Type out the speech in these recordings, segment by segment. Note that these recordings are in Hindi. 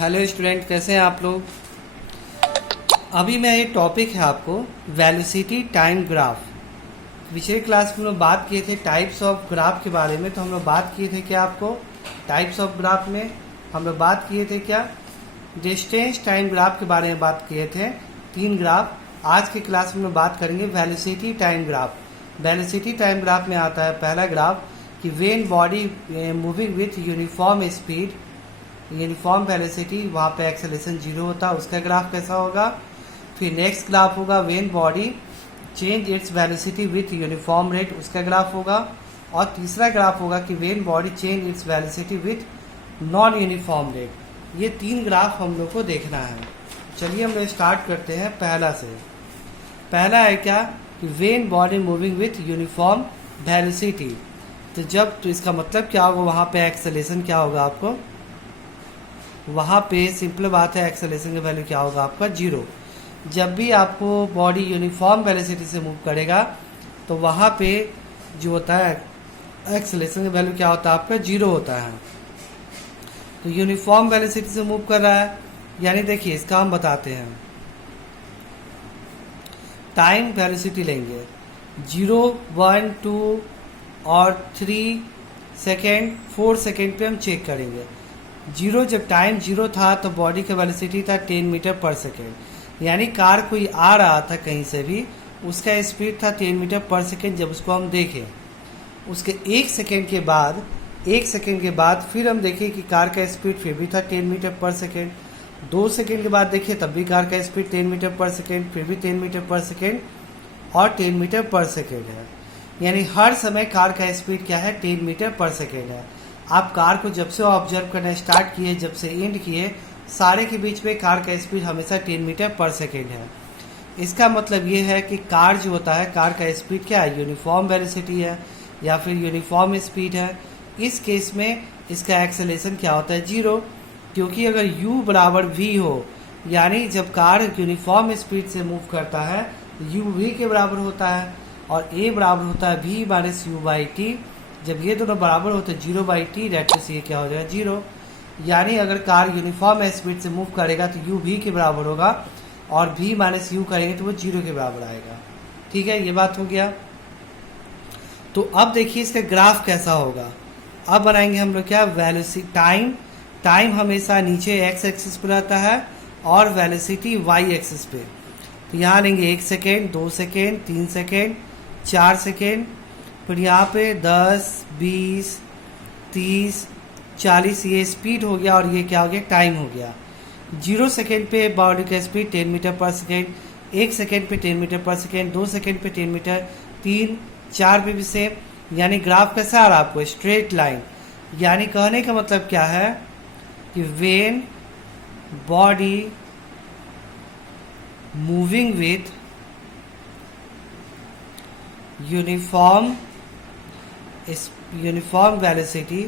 हेलो स्टूडेंट, कैसे हैं आप लोग। अभी मैं ये टॉपिक है आपको वेलोसिटी टाइम ग्राफ। पिछले क्लास में हम लोग बात किए थे टाइप्स ऑफ ग्राफ के बारे में। तो हम लोग बात किए थे क्या, आपको टाइप्स ऑफ ग्राफ में हम लोग बात किए थे क्या, डिस्टेंस टाइम ग्राफ के बारे में बात किए थे, 3 ग्राफ। आज की क्लास में हम लोग बात करेंगे velocity time graph. Velocity time graph में आता है पहला ग्राफ कि when body moving with uniform speed, uniform velocity, वहाँ पे एक्सेलेरेशन 0 होता है, उसका ग्राफ कैसा होगा। फिर नेक्स्ट ग्राफ होगा when body change its velocity with uniform rate, उसका ग्राफ होगा। और तीसरा ग्राफ होगा कि when body change its velocity with non uniform rate. ये 3 ग्राफ हम लोग को देखना है। चलिए हम लोग स्टार्ट करते हैं पहला से। पहला है क्या कि when body moving with uniform velocity. तो इसका मतलब क्या होगा, वहाँ पे एक्सेलेरेशन क्या होगा आपको, वहाँ पे सिंपल बात है, एक्सेलेरेशन का वैल्यू क्या होगा आपका 0। जब भी आपको बॉडी यूनिफॉर्म वेलोसिटी से मूव करेगा तो वहाँ पे जो होता है एक्सेलेरेशन का वैल्यू क्या होता है आपका 0 होता है। तो यूनिफॉर्म वेलोसिटी से मूव कर रहा है, यानी देखिए इसका हम बताते हैं। टाइम वेलोसिटी लेंगे 0, 1, 2 और 3 सेकेंड, 4 सेकेंड पे हम चेक करेंगे। 0 जब टाइम 0 था तो बॉडी का वेलोसिटी था 10 मीटर पर सेकेंड, यानी कार कोई आ रहा था कहीं से भी, उसका स्पीड था 10 मीटर पर सेकेंड। जब उसको हम देखें उसके 1 सेकेंड के बाद फिर हम देखें कि कार का स्पीड फिर भी था 10 मीटर पर सेकेंड। 2 सेकेंड के बाद देखिए तब भी कार का स्पीड 10 मीटर पर सेकेंड, फिर भी 10 मीटर पर सेकेंड और 10 मीटर पर सेकेंड है। यानी हर समय कार का स्पीड क्या है, 10 मीटर पर सेकेंड है। आप कार को जब से ऑब्जर्व करना स्टार्ट किए, जब से एंड किए, सारे के बीच में कार का स्पीड हमेशा 10 मीटर पर सेकेंड है। इसका मतलब ये है कि कार जो होता है, कार का स्पीड क्या है, यूनिफॉर्म वेलोसिटी है या फिर यूनिफॉर्म स्पीड है। इस केस में इसका एक्सेलेरेशन क्या होता है 0, क्योंकि अगर u बराबर v हो, यानी जब कार यूनिफॉर्म स्पीड से मूव करता है u v के बराबर होता है और a बराबर होता है v minus u by T. जब ये दोनों बराबर होते हैं 0/t, डेट से ये क्या हो जाएगा 0। यानी अगर कार यूनिफॉर्म स्पीड से मूव करेगा तो u v के बराबर होगा और v माइनस u करेंगे तो वो 0 के बराबर आएगा। ठीक है, ये बात हो गया। तो अब देखिए इसका ग्राफ कैसा होगा। अब बनाएंगे हम लोग क्या, वेलोसिटी टाइम हमेशा नीचे x एक्सिस पर रहता है और वेलोसिटी y एक्सिस पे। तो यहाँ लेंगे 1 सेकेंड, 2 सेकेंड, 3 सेकेंड, 4 सेकेंड, फिर यहाँ पे 10, 20, 30, 40 ये स्पीड हो गया और ये क्या हो गया, टाइम हो गया। 0 सेकेंड पे बॉडी का स्पीड 10 मीटर पर सेकेंड, 1 सेकेंड पे 10 मीटर पर सेकेंड, 2 सेकेंड पे 10 मीटर, 3, 4 पे भी सेम। यानी ग्राफ कैसा आ रहा है आपको, स्ट्रेट लाइन। यानी कहने का मतलब क्या है कि when body moving with uniform velocity,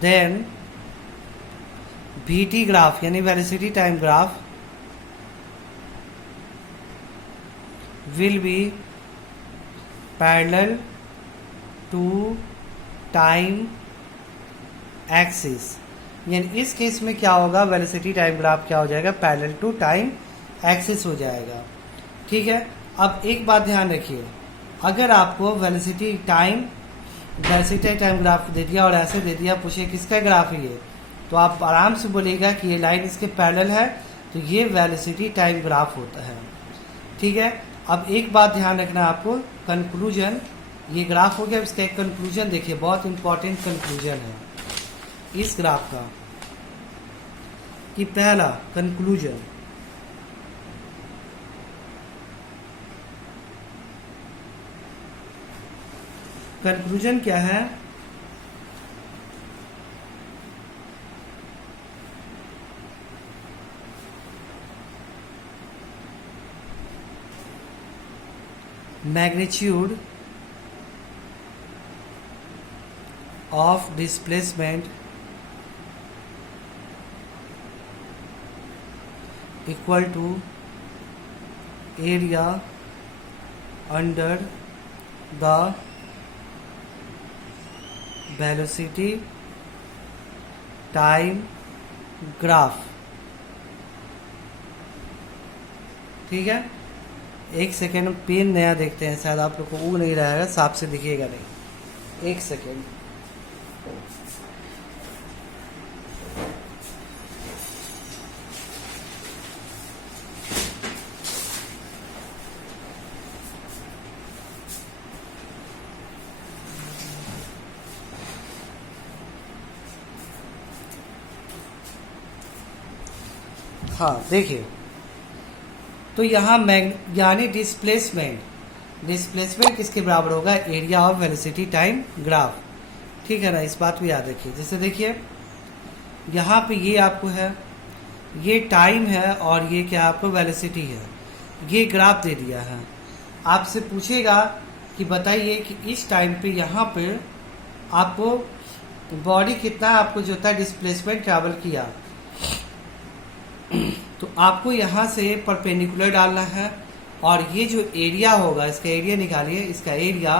then VT graph यानी velocity time graph will be parallel to time axis. यानी इस केस में क्या होगा, वेलोसिटी टाइम ग्राफ क्या हो जाएगा, पैरेलल टू टाइम एक्सिस हो जाएगा। ठीक है, अब एक बात ध्यान रखिए, अगर आपको वेलोसिटी टाइम ग्राफ दे दिया और ऐसे दे दिया, पूछे किसका ग्राफ है ये, तो आप आराम से बोलेगा कि ये लाइन इसके पैरेलल है, तो ये वेलोसिटी टाइम ग्राफ होता है। ठीक है, अब एक बात ध्यान रखना आपको, कंक्लूजन, ये ग्राफ हो गया। इसका एक कंक्लूजन देखिए, बहुत इंपॉर्टेंट कंक्लूजन है इस ग्राफ का, कि पहला कंक्लूजन क्या है, magnitude of displacement equal to area under the velocity time graph. ठीक है, एक सेकेंड पेन नया देखते हैं, शायद आप लोग को वो नहीं रहेगा, साफ से दिखिएगा नहीं। एक सेकेंड। हाँ देखिए, तो यहाँ यानी डिस्प्लेसमेंट किसके बराबर होगा? Area of velocity time graph. ठीक है ना, इस बात को याद रखिए। जैसे देखिए यहाँ पे ये आपको है, ये टाइम है और ये क्या आपको वेलोसिटी है, ये ग्राफ दे दिया है। आपसे पूछेगा कि बताइए कि इस टाइम पे यहाँ पे आपको बॉडी कितना आपको जो था डिस्प्लेसमेंट ट्रैवल किया, तो आपको यहाँ से परपेंडिकुलर डालना है और ये जो एरिया होगा इसका एरिया निकालिए। इसका एरिया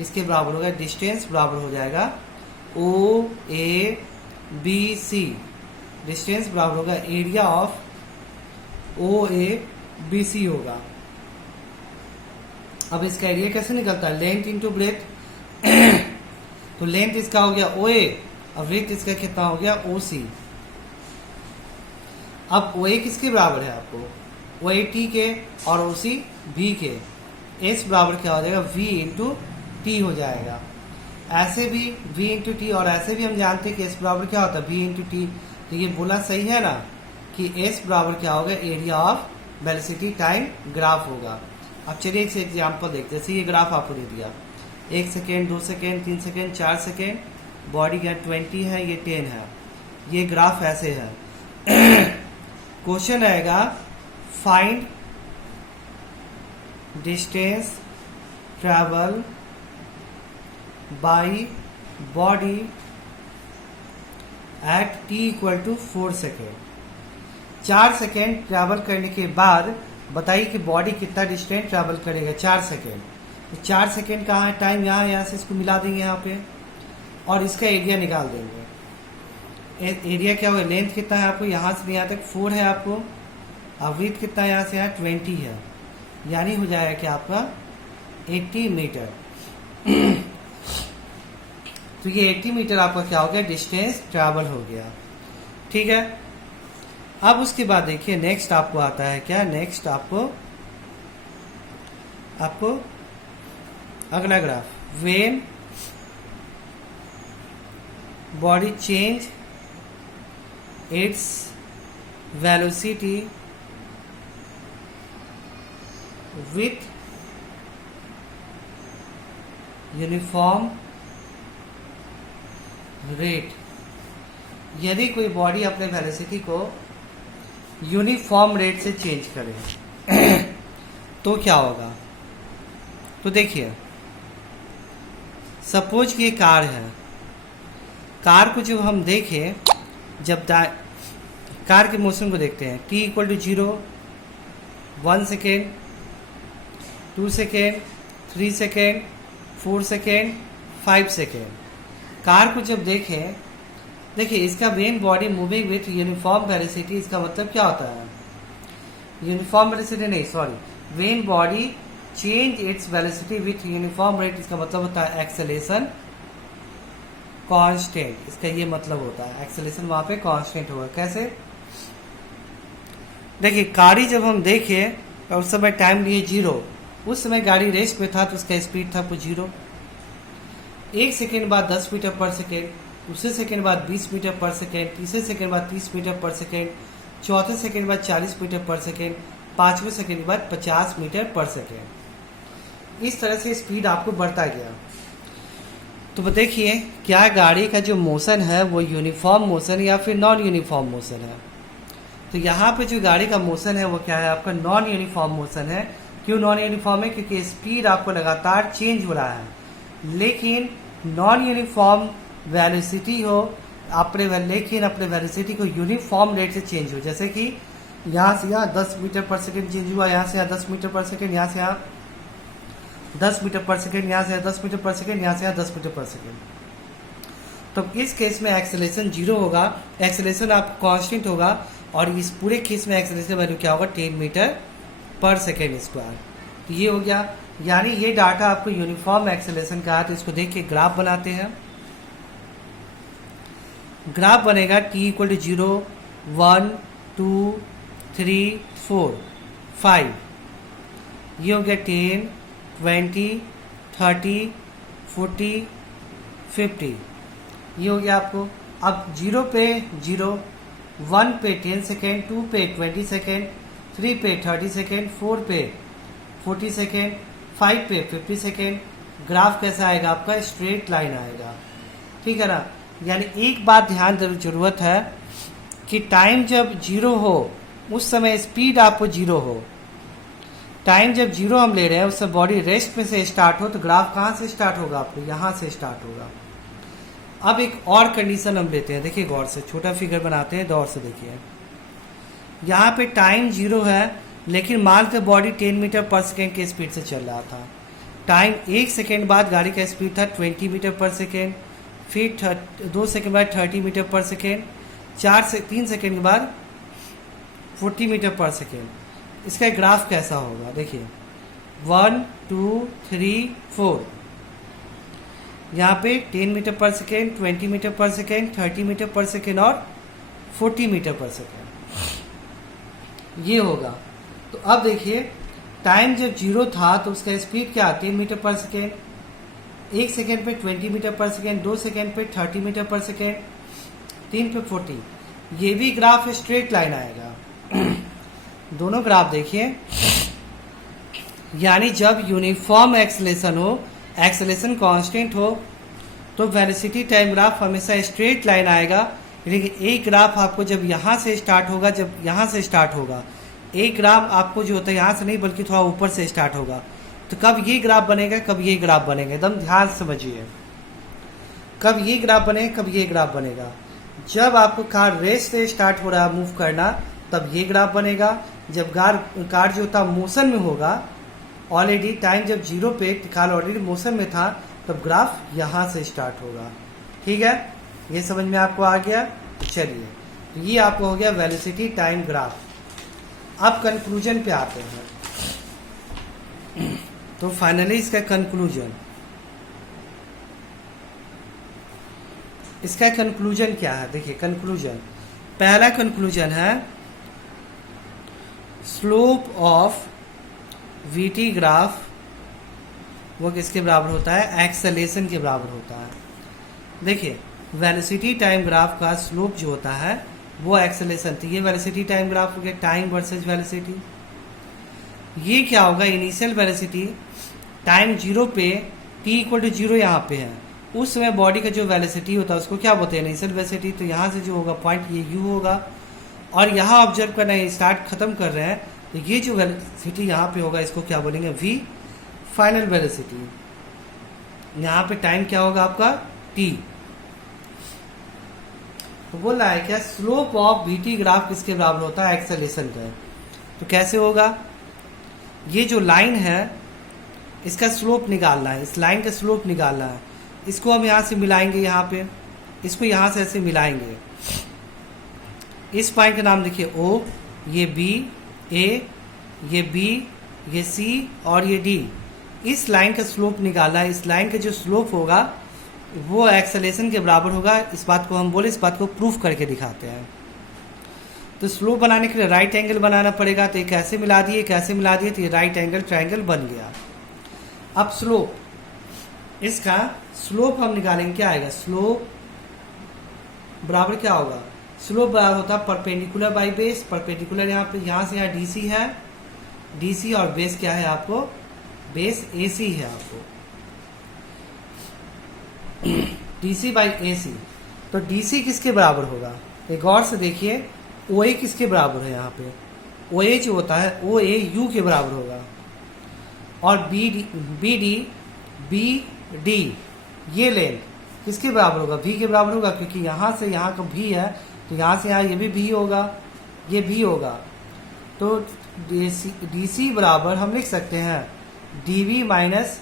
इसके बराबर होगा, डिस्टेंस बराबर हो जाएगा ओ ए बी सी। डिस्टेंस बराबर होगा area of O A B C होगा। अब इसका एरिया कैसे निकलता है? Length into breadth. तो लेंथ इसका हो गया ओ ए और ब्रेथ इसका कितना हो गया? ओ सी। अब ओ ए किसके बराबर है? आपको ओ ए टी के और ओ सी भी के। एस बराबर क्या हो जाएगा? वी इंटू टी हो जाएगा। ऐसे भी वी इंटू टी, और ऐसे भी हम जानते हैं कि एस बराबर क्या होता है? V into t. तो ये बोला सही है ना कि एस बराबर क्या होगा? Area of velocity time graph होगा। अब चलिए एक एग्जाम्पल देखते हैं। जैसे ये ग्राफ आपको दे दिया, 1 second, 2 second, 3 second, 4 second, body क्या 20 है, ये 10 है। ये ग्राफ ऐसे है। क्वेश्चन आएगा find distance travel by body at t equal to 4 second. 4 second travel करने के बाद बताइए कि बॉडी कितना डिस्टेंस ट्रैवल करेगा? 4 सेकेंड। तो 4 सेकेंड कहाँ है? टाइम यहाँ, यहाँ से इसको मिला देंगे यहाँ पे और इसका एरिया निकाल देंगे। एरिया क्या होगा? लेंथ कितना है आपको? यहाँ से यहाँ तक 4 है आपको, और विड्थ कितना है यहाँ से यहाँ 20 है, यानी हो जाएगा कि आपका 80 मीटर। तो ये 80 मीटर आपका क्या हो गया? डिस्टेंस ट्रैवल हो गया। ठीक है, अब उसके बाद देखिए नेक्स्ट आपको आता है क्या? नेक्स्ट आपको अगला graph, when body change its velocity with uniform rate। यदि कोई बॉडी अपने वेलोसिटी को यूनिफॉर्म रेट से चेंज करे तो क्या होगा? तो देखिए सपोज कि कार है, कार को जब हम देखें, जब कार के मोशन को देखते हैं, t equal to 0, 1 second, 2 second, 3 second, 4 second, 5 second. Car को जब देखें, देखिए इसका main body moving with uniform velocity, इसका मतलब क्या होता है? यूनिफॉर्म वेलोसिटी नहीं, sorry, when body change its velocity with uniform rate, इसका मतलब होता है एक्सेलेरेशन कांस्टेंट। इसका ये मतलब होता है एक्सेलेरेशन वहां पे कांस्टेंट होगा। कैसे? देखिए गाड़ी जब हम देखें और उस समय टाइम लिए 0, उस समय गाड़ी रेस्ट में था तो उसका स्पीड था कुछ 0। 1 सेकेंड बाद 10 मीटर पर सेकेंड, दूसरे सेकेंड बाद 20 मीटर पर सेकेंड, तीसरे सेकेंड बाद 30 मीटर पर सेकेंड, चौथे सेकेंड बाद 40 मीटर पर सेकेंड, 5वें सेकेंड बाद 50 मीटर पर सेकेंड। इस तरह से स्पीड आपको बढ़ता गया। तो देखिए क्या गाड़ी का जो मोशन है वो यूनिफॉर्म मोशन या फिर नॉन यूनिफॉर्म मोशन है? तो यहाँ पे जो गाड़ी का मोशन है वो क्या है? आपका नॉन यूनिफॉर्म मोशन है। क्यों नॉन यूनिफॉर्म है? क्योंकि स्पीड आपको लगातार चेंज हो रहा है, लेकिन नॉन यूनिफॉर्म वेलोसिटी हो लेकिन अपने वेलोसिटी को यूनिफॉर्म रेट से चेंज हो। जैसे कि यहाँ से यहाँ 10 मीटर पर सेकेंड चेंज हुआ, यहाँ से यहाँ 10 मीटर पर सेकेंड, यहाँ से यहाँ 10 मीटर पर सेकेंड, यहाँ से 10 मीटर पर सेकेंड, यहाँ से यहाँ 10 मीटर पर सेकेंड। तो इस केस में एक्सेलरेशन 0 होगा, एक्सेलरेशन आपको कांस्टेंट होगा, और इस पूरे केस में एक्सेलरेशन वैल्यू क्या होगा 10 मीटर पर सेकेंड स्क्वायर। तो ये हो गया, यानी ये डाटा आपको यूनिफॉर्म एक्सेलरेशन का है। तो इसको देख के ग्राफ बनाते हैं। ग्राफ बनेगा t इक्वल टू 0, 1, 2, 3, 4, 5। ये हो गया 10, 20, 30, 40, 50। ये हो गया आपको। अब 0 पे 0, 1 पे 10 सेकेंड, 2 पे 20 सेकेंड, 3 पे 30 सेकेंड, 4 पे 40 सेकेंड, 5 पे 50 सेकेंड। ग्राफ कैसा आएगा आपका? स्ट्रेट लाइन आएगा, ठीक है ना। यानी एक बात ध्यान जरूरत है कि टाइम जब 0 हो उस समय स्पीड आपको 0 हो। टाइम जब 0 हम ले रहे हैं उस समय बॉडी रेस्ट में से स्टार्ट हो, तो ग्राफ कहाँ से स्टार्ट होगा? आपको यहाँ से स्टार्ट होगा। अब एक और कंडीशन हम लेते हैं, देखिए गौर से, छोटा फिगर बनाते हैं, गौर से देखिए। यहाँ पे टाइम 0 है, लेकिन मान के बॉडी 10 मीटर पर सेकेंड के स्पीड से चल रहा था। टाइम 1 सेकेंड बाद गाड़ी का स्पीड था 20 मीटर पर सेकेंड, फिर 2 सेकेंड बाद 30 मीटर पर सेकेंड, 3 सेकेंड के बाद 40 मीटर पर सेकेंड। इसका ग्राफ कैसा होगा? देखिए 1, 2, 3, 4। यहाँ पे 10 मीटर पर सेकेंड, 20 मीटर पर सेकेंड, 30 मीटर पर सेकेंड और 40 मीटर पर सेकेंड, ये होगा। तो अब देखिए टाइम जब 0 था तो उसका स्पीड क्या? 10 मीटर पर सेकेंड, 1 सेकेंड पे 20 मीटर पर सेकेंड, 2 सेकेंड पे 30 मीटर पर सेकेंड, 3 पे 40। ये भी ग्राफ स्ट्रेट लाइन आएगा। दोनों ग्राफ देखिए, यानी जब यूनिफॉर्म एक्सेलरेशन हो, एक्सेलरेशन कांस्टेंट हो, तो वेलोसिटी टाइम ग्राफ हमेशा स्ट्रेट लाइन आएगा। लेकिन एक ग्राफ आपको जब यहाँ से स्टार्ट होगा, जब यहाँ से स्टार्ट होगा, एक ग्राफ आपको जो होता है यहाँ से नहीं बल्कि थोड़ा ऊपर से स्टार्ट होगा। तो कब ये ग्राफ बनेगा, कब ये ग्राफ बनेगा, एकदम ध्यान से समझिए। कब ये ग्राफ बनेगा, कब ये ग्राफ बनेगा? जब आपको कार रेस से स्टार्ट हो रहा है मूव करना, तब ये ग्राफ बनेगा। जब कार जो था मोशन में होगा, ऑलरेडी टाइम जब 0 पे कार ऑलरेडी मोशन में था, तब ग्राफ यहाँ से स्टार्ट होगा। ठीक है, ये समझ में आपको आ गया? चलिए, तो ये आपको हो गया वेलोसिटी टाइम ग्राफ। अब कंक्लूजन पे आते हैं। तो फाइनली इसका कंक्लूजन, क्या है? देखिए कंक्लूजन, पहला कंक्लूजन है स्लोप ऑफ वीटी ग्राफ वो किसके बराबर होता है? एक्सेलरेशन के बराबर होता है। देखिए वेलोसिटी टाइम ग्राफ का स्लोप जो होता है वो एक्सेलरेशन, तो ये वेलोसिटी टाइम ग्राफ हो गया, टाइम वर्सेस वेलोसिटी। ये क्या होगा? इनिशियल वेलोसिटी टाइम 0 पे t इक्वल टू 0 यहाँ पे है, उस समय बॉडी का जो वेलोसिटी होता है उसको क्या बोलते हैं? Initial velocity. तो यहाँ से जो होगा पॉइंट ये u होगा, और यहाँ ऑब्जर्व करना है, स्टार्ट खत्म कर रहे हैं, तो ये जो वेलोसिटी यहाँ पे होगा इसको क्या बोलेंगे? v final velocity. यहाँ पे टाइम क्या होगा आपका? t। तो बोल रहा है क्या स्लोप ऑफ वीटी ग्राफ किसके बराबर होता है? एक्सेलरेशन का। तो कैसे होगा? ये जो लाइन है इसका स्लोप निकालना है, इस लाइन का स्लोप निकालना है। इसको हम यहाँ से मिलाएंगे, यहाँ पे इसको यहाँ से ऐसे मिलाएंगे। इस पॉइंट का नाम देखिए O, ये B, A, ये B, ये C और ये D। इस लाइन का स्लोप निकालना है। इस लाइन का जो स्लोप होगा वो एक्सेलरेशन के बराबर होगा। इस बात को हम बोले, इस बात को प्रूफ करके दिखाते हैं। तो स्लोप बनाने के लिए राइट एंगल बनाना पड़ेगा। तो ये कैसे मिला दिए, तो ये राइट एंगल ट्रायंगल बन गया। अब स्लोप, इसका स्लोप हम निकालेंगे, क्या आएगा? स्लोप बराबर क्या होगा? स्लोप बराबर होता है परपेंडिकुलर बाई बेस। परपेंडिकुलर यहाँ पे, यहाँ से यहाँ DC है, DC और बेस क्या है आपको? बेस AC है आपको, DC बाई AC। तो DC किसके बराबर होगा? एक और से देखिए, OA किसके बराबर है? यहाँ पे OA जो होता है OA U के बराबर होगा, और BD ये लेंथ किसके बराबर होगा? V के बराबर होगा, क्योंकि यहाँ से यहाँ का V है, तो यहाँ से यहाँ ये भी V होगा, ये V होगा। तो DC बराबर हम लिख सकते हैं DV माइनस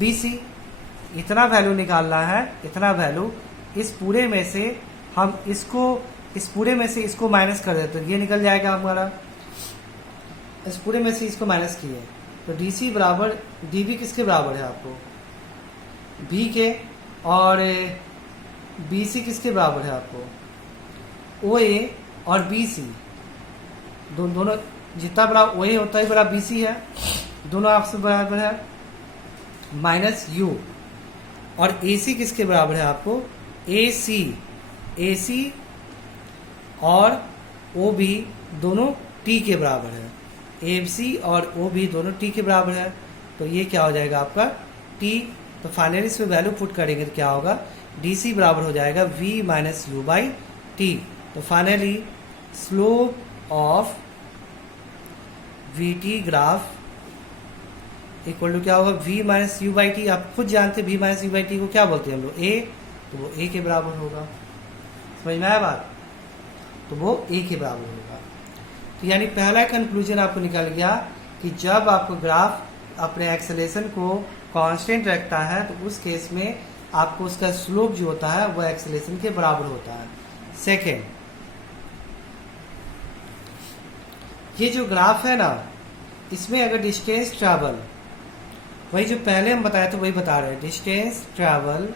BC। इतना वैल्यू निकालना है, इतना वैल्यू इस पूरे में से हम इसको माइनस कर देते, तो ये निकल जाएगा हमारा। इस पूरे में से इसको माइनस किए तो डी सी बराबर डी बी किसके बराबर है आपको, बी के, और बी सी किसके बराबर है आपको, ओ ए और बी सी, दोनों जितना बड़ा ओ ए उतना ही बड़ा बी सी है, दोनों आपसे बराबर है, माइनस यू। और ए सी किसके बराबर है आपको, ए सी और ओ बी दोनों टी के बराबर है, ए सी और ओ बी दोनों टी के बराबर है। तो ये क्या हो जाएगा आपका टी। तो फाइनली इसमें वैल्यू पुट करेंगे तो क्या होगा, डी सी बराबर हो जाएगा v minus u by t. तो finally slope of v t graph equal to क्या होगा, v minus u by t. आप खुद जानते हैं v minus u by t को क्या बोलते हैं हम लोग, a, तो वो a के बराबर होगा। समझ में आया बात, तो वो a के बराबर होगा। तो यानी पहला कंक्लूजन आपको निकल गया कि जब आपको ग्राफ अपने एक्सेलेरेशन को कांस्टेंट रखता है तो उस केस में आपको उसका स्लोप जो होता है वो एक्सेलेरेशन के बराबर होता है। सेकेंड, ये जो ग्राफ है ना, इसमें अगर डिस्टेंस ट्रैवल, वही जो पहले हम बताए थे वही बता रहे हैं, distance travel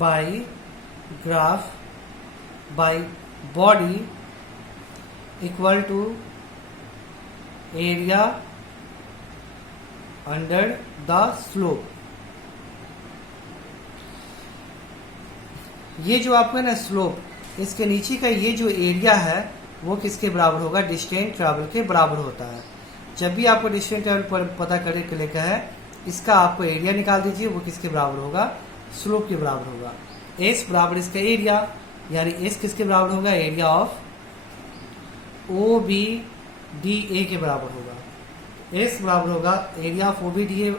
by graph by body equal to area under the slope. ये जो आपको है ना स्लोप, इसके नीचे का ये जो एरिया है वो किसके बराबर होगा, डिस्टेंस ट्रैवल के बराबर होता है। जब भी आपको डिस्टेंस ट्रैवल पर पता करने के लिए कहे, इसका आपको एरिया निकाल दीजिए, वो किसके बराबर होगा, स्लोप के बराबर होगा। एस बराबर इसका एरिया, यानी एस किसके बराबर होगा, area of O B D A के बराबर होगा। एस बराबर होगा area of O B D A.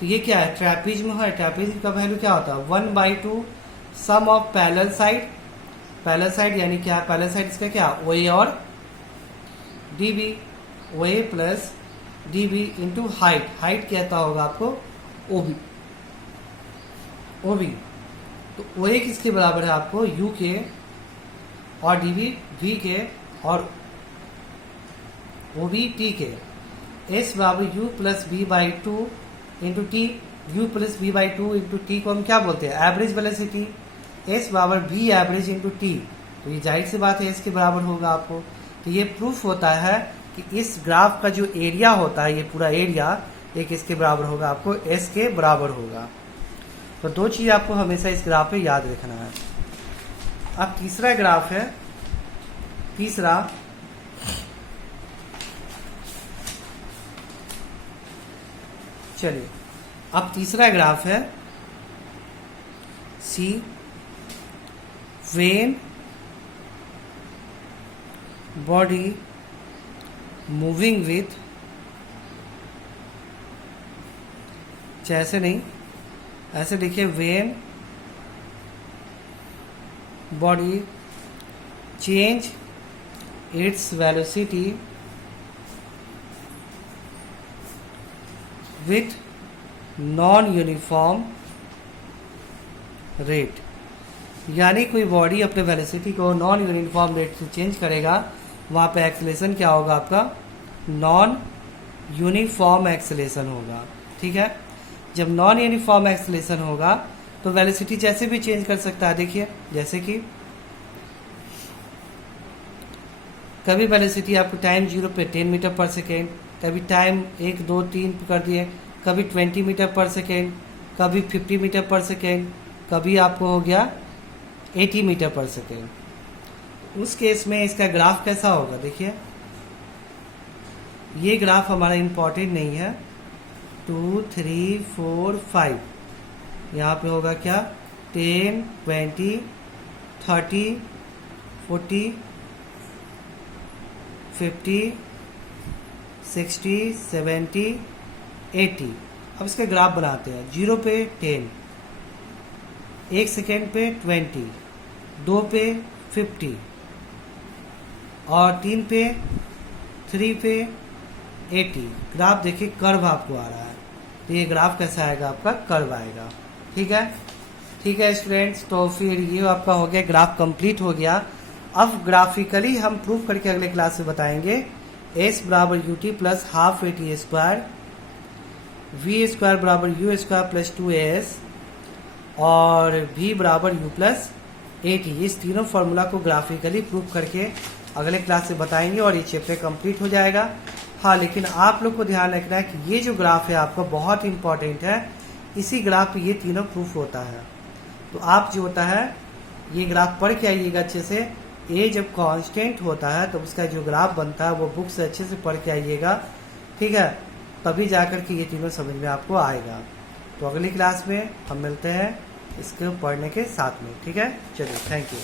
तो ये क्या है, ट्रैपीज में है, ट्रैपीज का वैल्यू क्या होता है, 1/2 sum of parallel side. Parallel side यानी क्या, पैरेलल साइड इसका क्या, ओ ए और D B, O A plus D B into height. Height कहता होगा आपको ओ बी, ओ बी। तो ओ ए किसके बराबर है आपको, यू के, और डी बी वी के, और ओ बी टी के। एस बराबर u plus b by two into t. U plus b by two into t को हम क्या बोलते हैं, एवरेज वेलोसिटी। एस बराबर बी एवरेज इंटू टी। तो ये जाहिर सी बात है एस के बराबर होगा आपको। तो ये प्रूफ होता है कि इस ग्राफ का जो एरिया होता है, ये पूरा एरिया ये किसके बराबर होगा, आपको एस के बराबर होगा। तो दो चीज आपको हमेशा इस ग्राफ पे याद रखना है। अब तीसरा ग्राफ है, तीसरा चलिए अब तीसरा ग्राफ है सी वेन बॉडी मूविंग विथ, ऐसे नहीं, ऐसे देखिए, when body change its velocity with non uniform rate. यानी कोई बॉडी अपने वेलोसिटी को नॉन यूनिफॉर्म रेट से चेंज करेगा, वहाँ पे एक्सेलेरेशन क्या होगा आपका, नॉन यूनिफॉर्म एक्सेलेरेशन होगा। ठीक है, जब नॉन यूनिफॉर्म एक्सेलेरेशन होगा तो वेलोसिटी जैसे भी चेंज कर सकता है। देखिए जैसे कि कभी वेलोसिटी आपको टाइम 0 पे 10 मीटर पर सेकेंड, कभी टाइम 1 2 3 कर दिए, कभी 20 मीटर पर सेकेंड, कभी 50 मीटर पर सेकेंड, कभी आपको हो गया 80 मीटर पर सेकेंड। उस केस में इसका ग्राफ कैसा होगा, देखिए ये ग्राफ हमारा इम्पोर्टेंट नहीं है। 2 3 4 5 यहाँ पे होगा क्या, 10 20 30 40 50 60 70 80। अब इसका ग्राफ बनाते हैं। 0 पे 10, 1 सेकेंड पे 20, 2 पे 50, और 3 पे 3 पे 80। ग्राफ देखिए कर्व आपको आ रहा है, तो ये ग्राफ कैसा आएगा, आपका कर्व आएगा। ठीक है, ठीक है स्टूडेंट्स, तो फिर ये आपका हो गया, ग्राफ कंप्लीट हो गया। अब ग्राफिकली हम प्रूव करके अगले क्लास में बताएंगे। एस बराबर u t plus half a t square, v square बराबर यू स्क्वायर प्लस 2as और v बराबर u प्लस ए टी, इस तीनों फार्मूला को ग्राफिकली प्रूव करके अगले क्लास में बताएंगे और ये चैप्टर कंप्लीट हो जाएगा। हाँ, लेकिन आप लोग को ध्यान रखना है कि ये जो ग्राफ है आपका बहुत इंपॉर्टेंट है, इसी ग्राफ पे ये तीनों प्रूफ होता है। तो आप जो होता है ये ग्राफ पढ़ के आइएगा अच्छे से। ए जब कांस्टेंट होता है तो उसका जो ग्राफ बनता है वो बुक से अच्छे से पढ़ के आइएगा, ठीक है, तभी जाकर के ये तीनों समझ में आपको आएगा। तो अगली क्लास में हम मिलते हैं इसके पढ़ने के साथ में, ठीक है। चलिए, थैंक यू।